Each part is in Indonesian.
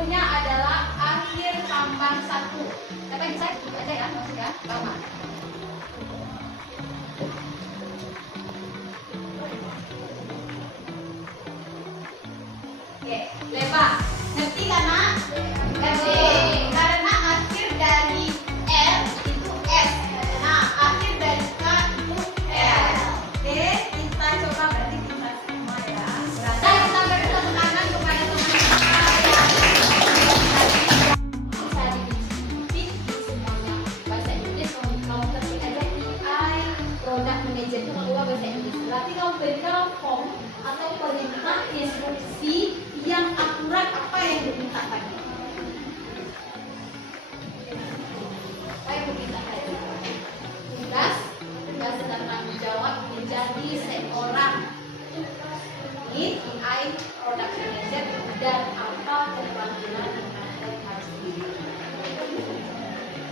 kelompoknya adalah akhir tambang 1. Siapa yang bisa ikut aja ya, masuk ya, lama. Oke, lebar. Ngerti kan, Nak? Ngerti. Karena akhir dari L itu S. Nah, akhir dari K itu L. Oke, kita coba berarti kita semua ya. Berarti kita beri tepuk tangan kepada teman-teman yang bisa diikuti di semuanya bahasa Inggris. Kalau ketik aja EI product manager itu keluar bahasa Inggris. Berarti kalau berikan form atau perintah instruksi yang akurat apa yang diminta tadi. Apa yang diminta tadi? Tugas dan tanggung jawab menjadi seorang EI product manager dan apa keterampilan yang Anda harus miliki.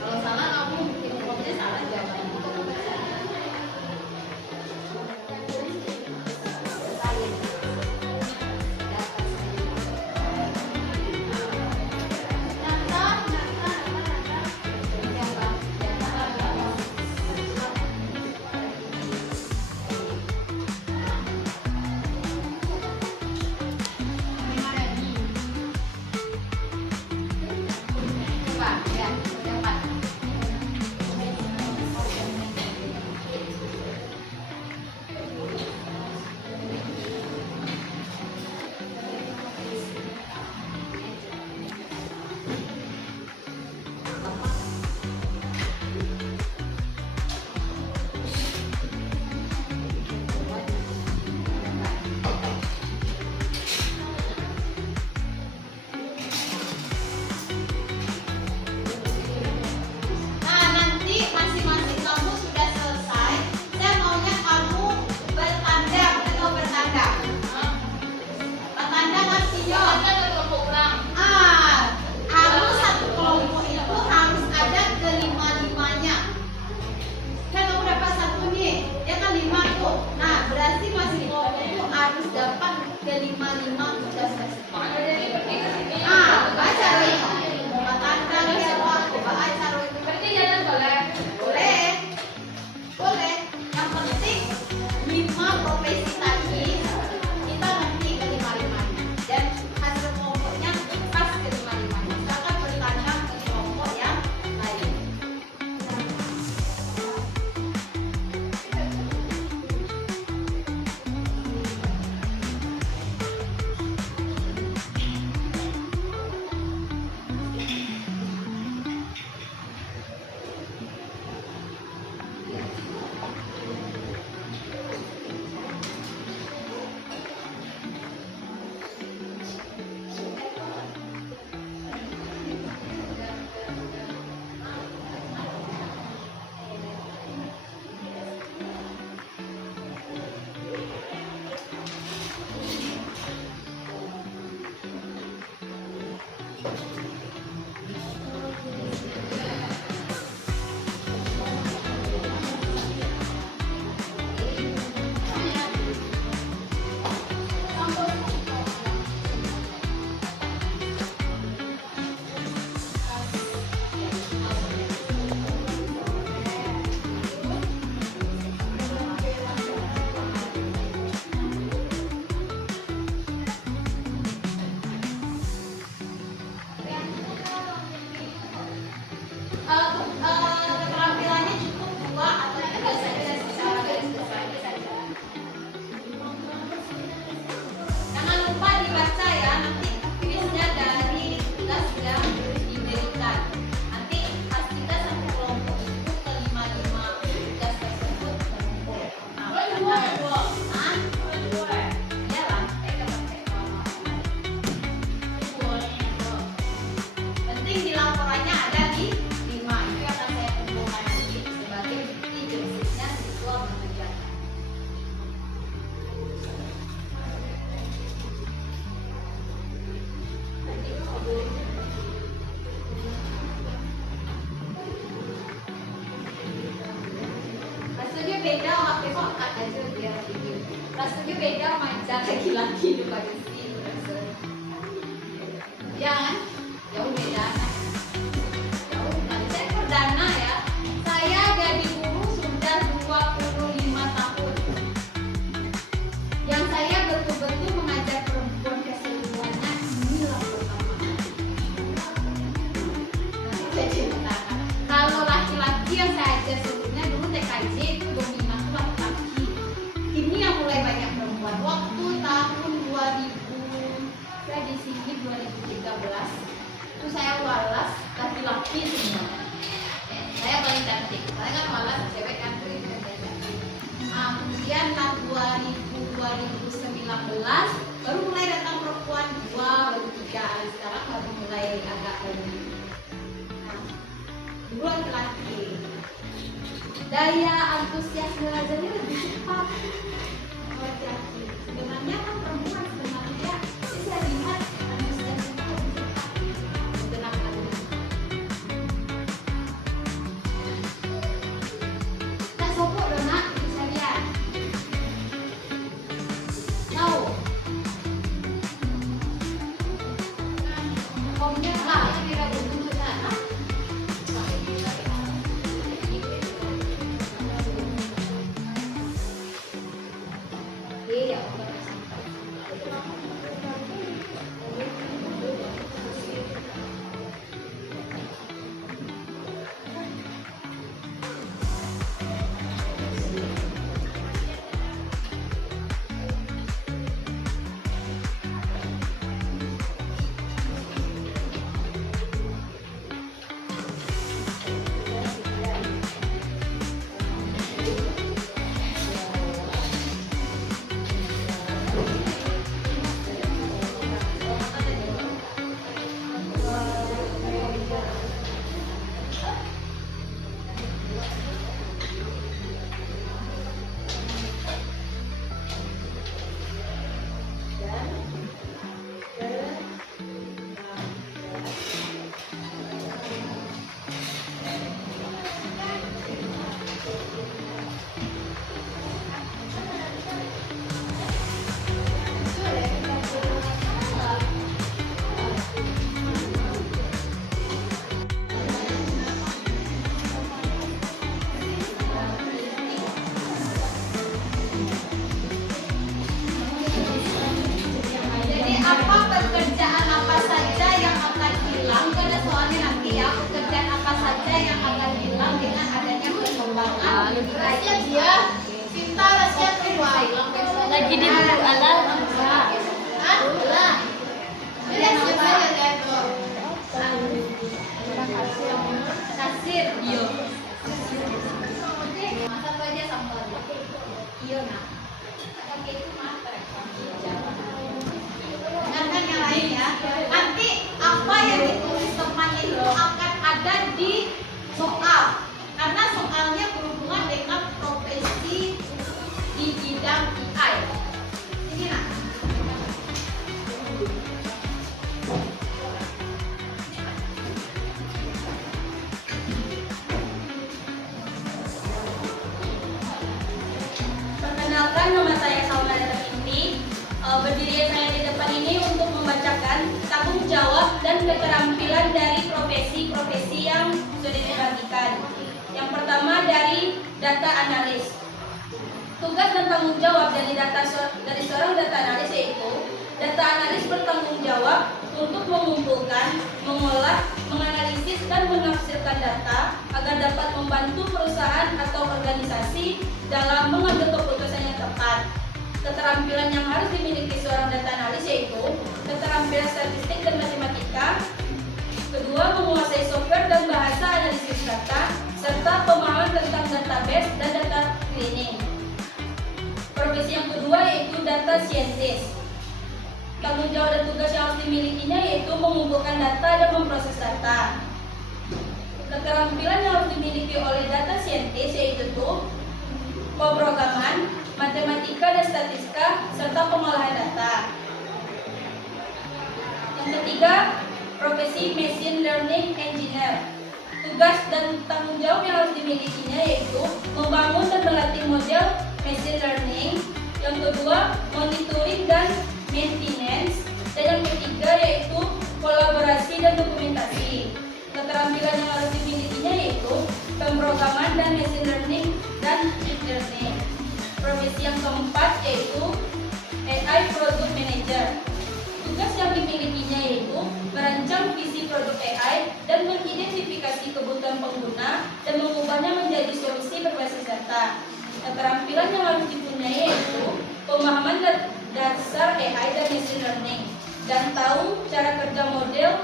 Kalau salah kamu mungkin formnya salah jawaban. Keterampilannya cukup 2 atau 3 saja secara garis besar saja. Jangan lupa dibaca ya, nanti kuisnya dari tugas yang diberikan. Nanti pastikan satu kelompok itu ke-5 tugas tersebut berkumpul. Penting di laporannya ada di 5. Itu akan saya kumpulkan nanti sebagai bukti jenisnya siswa mengerjakan. Rasanya beda, besok angkat aja biar video. Rasanya beda main laki-laki lupa di sini. Ya kan? 15 itu saya walas laki-laki semua. Saya paling cantik, saya kan walas cewek kan kemudian tahun 2019 baru mulai datang perempuan 2 baru 3, sekarang baru mulai agak lebih. Nah, dulu laki-laki daya antusias belajarnya lebih cepat laki-laki. Sebenarnya kan perempuan sebenarnya saya lihat antusiasnya lebih cepat. Kenapa? Tak sopok dong nak, bisa lihat. Tahu? Komnya lah, kira betul sana. Iya. Pekerjaan apa saja yang akan hilang? Karena soalnya nanti ya, pekerjaan apa saja yang akan hilang dengan adanya perkembangan. Siap dia, Sinta siap kedua. Lagi di buku alam. Lah. Dia siapa ya lihat tuh? Kasir. Iya. Satu aja sambal. Iya nah. Oke itu master. Dengarkan yang lain ya. Nanti apa yang ditulis teman itu akan ada di soal. Karena soalnya berhubungan dengan profesi di bidang AI. Ini nah. Perkenalkan, nama saya Saudara Inti. Berdiri saya di depan ini untuk membacakan tanggung jawab dan keterampilan dari profesi-profesi yang sudah dibagikan. Yang pertama dari data analis. Tugas dan tanggung jawab dari seorang data analis yaitu data analis bertanggung jawab untuk mengumpulkan, mengolah, menganalisis dan menafsirkan data agar dapat membantu perusahaan atau organisasi dalam mengambil keputusan yang tepat. Keterampilan yang harus dimiliki seorang data analis yaitu keterampilan statistik dan matematika. Kedua, menguasai software dan bahasa analisis data serta pemahaman tentang database dan data cleaning. Profesi yang kedua yaitu data scientist. Tanggung jawab dan tugas yang harus dimilikinya yaitu mengumpulkan data dan memproses data. Keterampilan yang harus dimiliki oleh data scientist yaitu pemrograman, matematika dan statistika, serta pengolahan data. Yang ketiga, profesi machine learning engineer. Tugas dan tanggung jawab yang harus dimilikinya yaitu membangun dan melatih model machine learning. Yang kedua, monitoring dan maintenance. Dan yang ketiga yaitu kolaborasi dan dokumentasi. Keterampilan yang harus dimilikinya yaitu pemrograman dan machine learning dan deep learning. Profesi yang keempat yaitu AI Product Manager. Tugas yang dimilikinya yaitu merancang visi produk AI dan mengidentifikasi kebutuhan pengguna dan mengubahnya menjadi solusi berbasis data. Keterampilan yang harus dipunyai yaitu pemahaman dasar AI dan machine learning dan tahu cara kerja model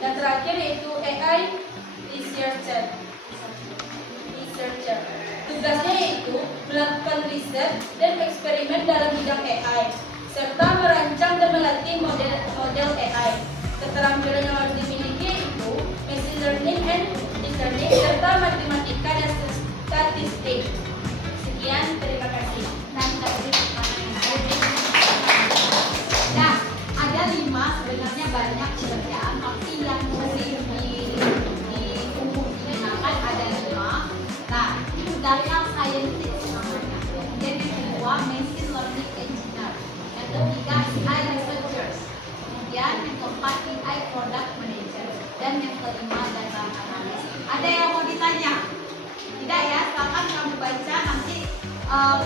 Yang terakhir yaitu AI researcher. Tugasnya yaitu melakukan riset dan eksperimen dalam bidang AI, serta merancang dan melatih model AI. Keterampilan yang harus dimiliki yaitu machine learning and deep learning, serta matematika dan statistik. Sekian, terima kasih. Nah, ada 5 sebenarnya banyak pekerjaan, tapi yang sering digunakan ada 5. Nah, itu data scientist namanya. Kemudian yang kedua, machine learning engineer. Yang ketiga, AI researchers. Kemudian yang keempat, AI product manager. Dan yang kelima, data analyst. Ada yang mau ditanya? Tidak ya, silakan kamu baca nanti.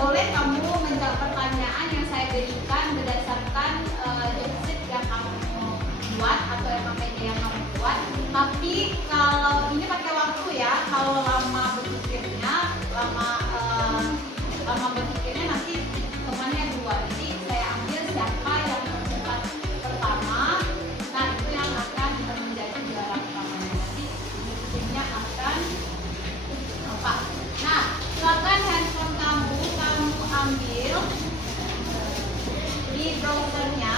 Boleh kamu menjawab pertanyaan yang saya berikan berdasarkan jobsheet yang kamu buat atau MPD yang kamu buat. Tapi kalau ini pakai waktu ya, kalau lama berpikirnya nanti temannya 2. Jadi saya ambil siapa yang tercepat pertama, nah itu yang akan menjadi juara pertamanya. Nanti timnya akan apa? Nah, silakan handphone kamu ambil di browsernya.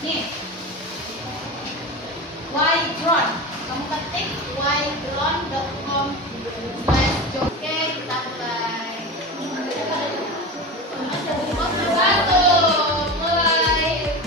Nih, ydrone. Kamu ketik ydrone.com/job. Oke, kita mulai. Satu, mulai.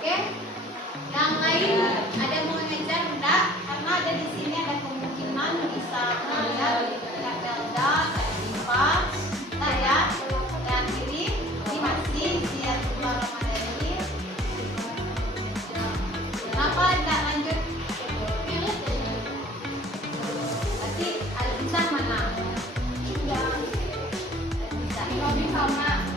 Oke, yang lain ada mau ngejar enggak? Karena ada di sini ada kemungkinan bisa melihat Kak Belda, Kak Diva, saya, dan kiri ini masih siap Ramadhani. Kenapa enggak lanjut? Berarti Alisa mana? Alisa. Robin sama.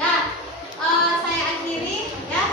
Nah, saya akhiri ya.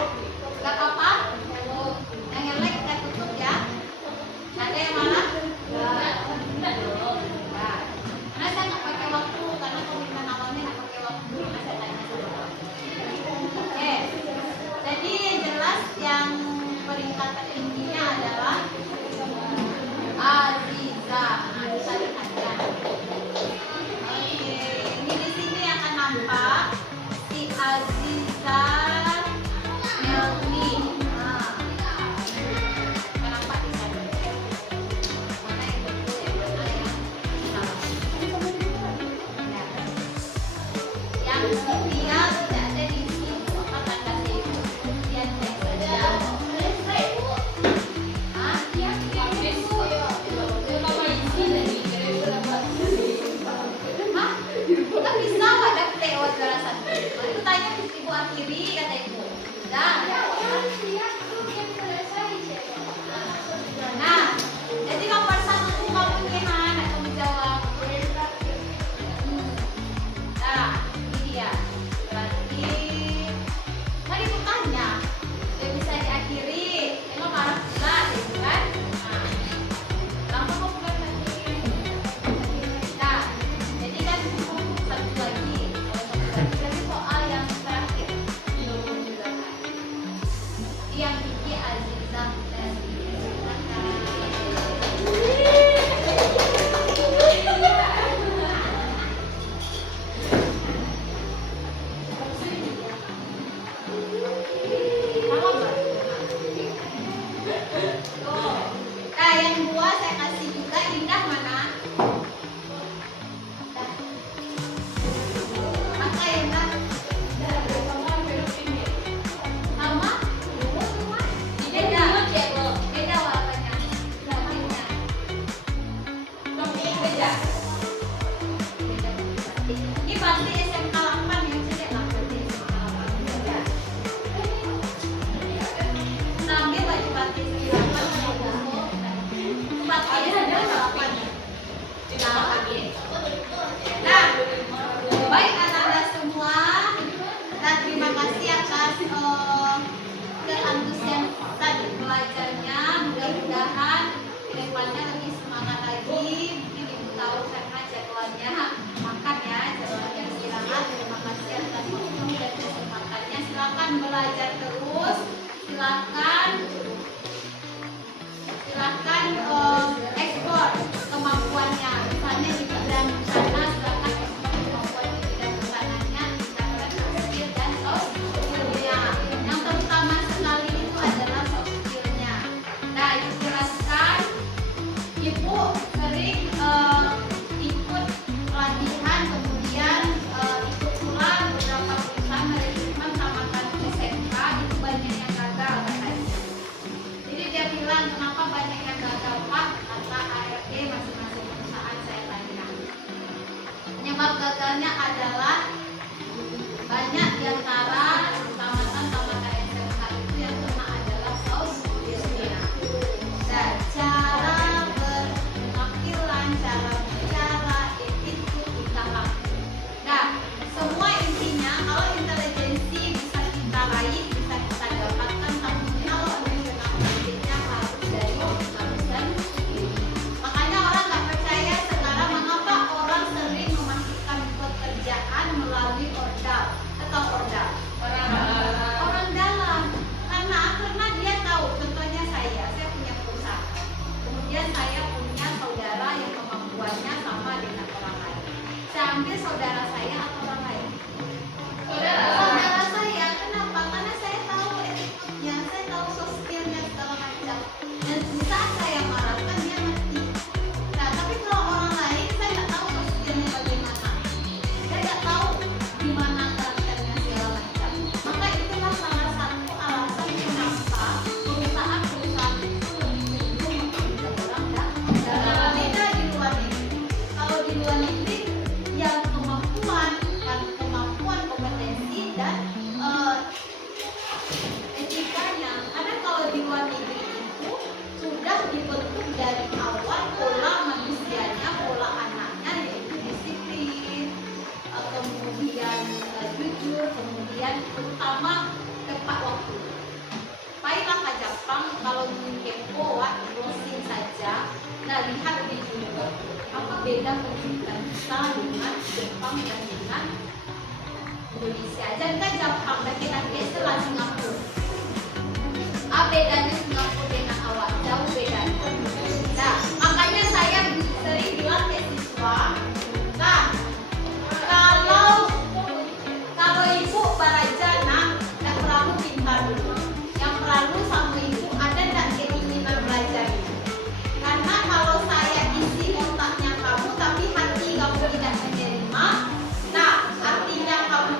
Nah, dia tidak ada di sini, maka tanda save. Kemudian next saja. Ah, iya, itu. Hah? Kan bisa ada TO juara 1. Itu tanya ibu akhiri kata ibu. Udah. Nah, jadi nomor 1 kamu gimana? Kamu jawab. Nah, ini dia. Berarti tadi aku tanya, dia bisa diakhiri. Emang marah pula, gitu kan? Nah, langsung aku bukan lagi. Nah, jadi kan satu lagi. Jadi soal yang terakhir. Yang Kiki Azizah dan Nah, yang dua saya kasih juga. Indah mana? Maka ya Indah. Sama? Beda. Beda warnanya. Motifnya. Beda. Ini pasti SMK 8 yang cedek lah. Berarti SMK 8. Ambil baju batik SMK 8. Batik SMK 8. Nah, baik anak-anak semua, dan terima kasih atas keantusiasan belajarnya. Mudah-mudahan kedepannya lebih semangat lagi. Mungkin ibu tahu karena jadwalnya makan ya, jadwalnya istirahat. Terima kasih atas waktu dan kesempatannya. Silakan belajar terus. Silakan ekspor kemampuannya. Misalnya di bidang busana, silakan ekspor kemampuan di bidang busananya, tingkatkan skill dan soft skillnya. Yang terutama sekali itu adalah soft skillnya. Nah, ibu jelaskan, ibu sering ikut pelatihan, kemudian ikut pula beberapa perusahaan manajemen tamatan SMK, itu banyak yang gagal katanya. Jadi dia bilang, kenapa banyak yang gagal Pak? Kata ART masing-masing perusahaan saya tanya. Penyebab gagalnya adalah banyak di antara tamatan SMK itu yang kena adalah soft skillnya. Dan cara berpenampilan, cara bicara, attitude, tingkah laku. Nah, semua intinya kalau intelijensi bisa kita raih, bisa kita dapatkan, tapi kalau emotional quality-nya harus dari bagusan diri. Makanya orang nggak percaya sekarang mengapa orang sering memastikan pekerjaan melalui ordal atau ordal orang dalam, karena dia tahu. Contohnya saya punya perusahaan, kemudian saya punya saudara yang kemampuannya sama dengan orang lain. Saya ambil saudara saya atau orang lain? Saudara saya. Kenapa? Karena saya tahu attitude-nya, saya tahu soft skill-nya segala macam. Dan di saat saya marahkan dia ngerti. Nah, tapi kalau orang lain saya nggak tahu soft skill-nya bagaimana. Saya nggak tahu gimana karakternya segala macam. Maka itulah salah satu alasan kenapa perusahaan-perusahaan itu lebih cenderung mengambil orang dalam. Beda di luar negeri. Kalau di luar negeri yang kemampuan, kompetensi dan etikanya. Karena kalau di luar negeri itu sudah dibentuk dari awal pola manusianya, pola anaknya, yaitu disiplin, kemudian jujur, kemudian terutama tepat waktu. Baiklah ke Jepang, kalau ingin kepo, browsing saja. Nah, lihat di YouTube apa beda pendidikan kita dengan Jepang dan dengan Indonesia. Jangan Jepang dan kita geser lah Singapura. Apa bedanya Singapura dengan awak? Jauh bedanya. Nah, makanya saya sering bilang ke siswa, nah, kalau ibu Barajana nggak terlalu pintar dulu. Yang perlu sama ibu ada nggak keinginan belajar? Karena kalau saya isi otaknya kamu, tapi hati kamu tidak menerima, nah artinya kamu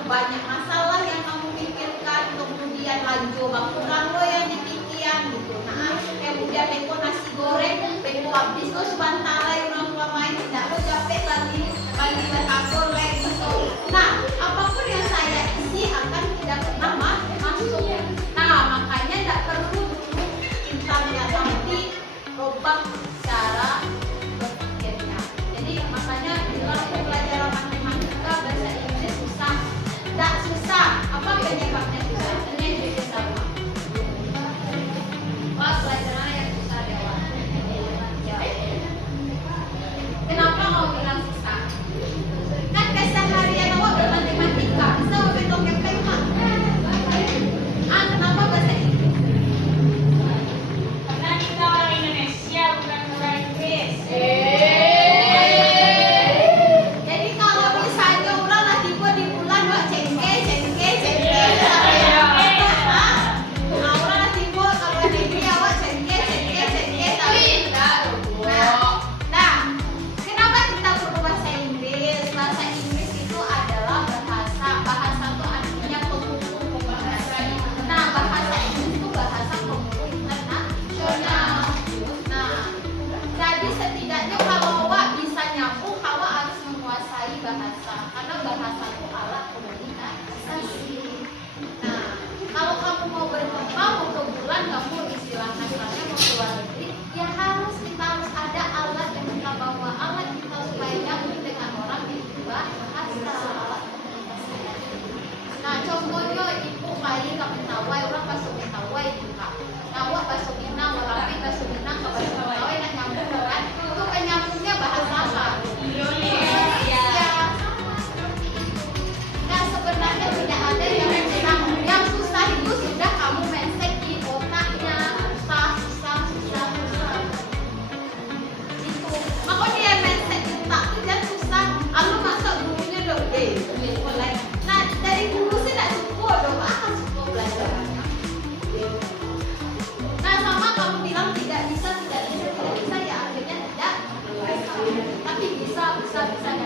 bisa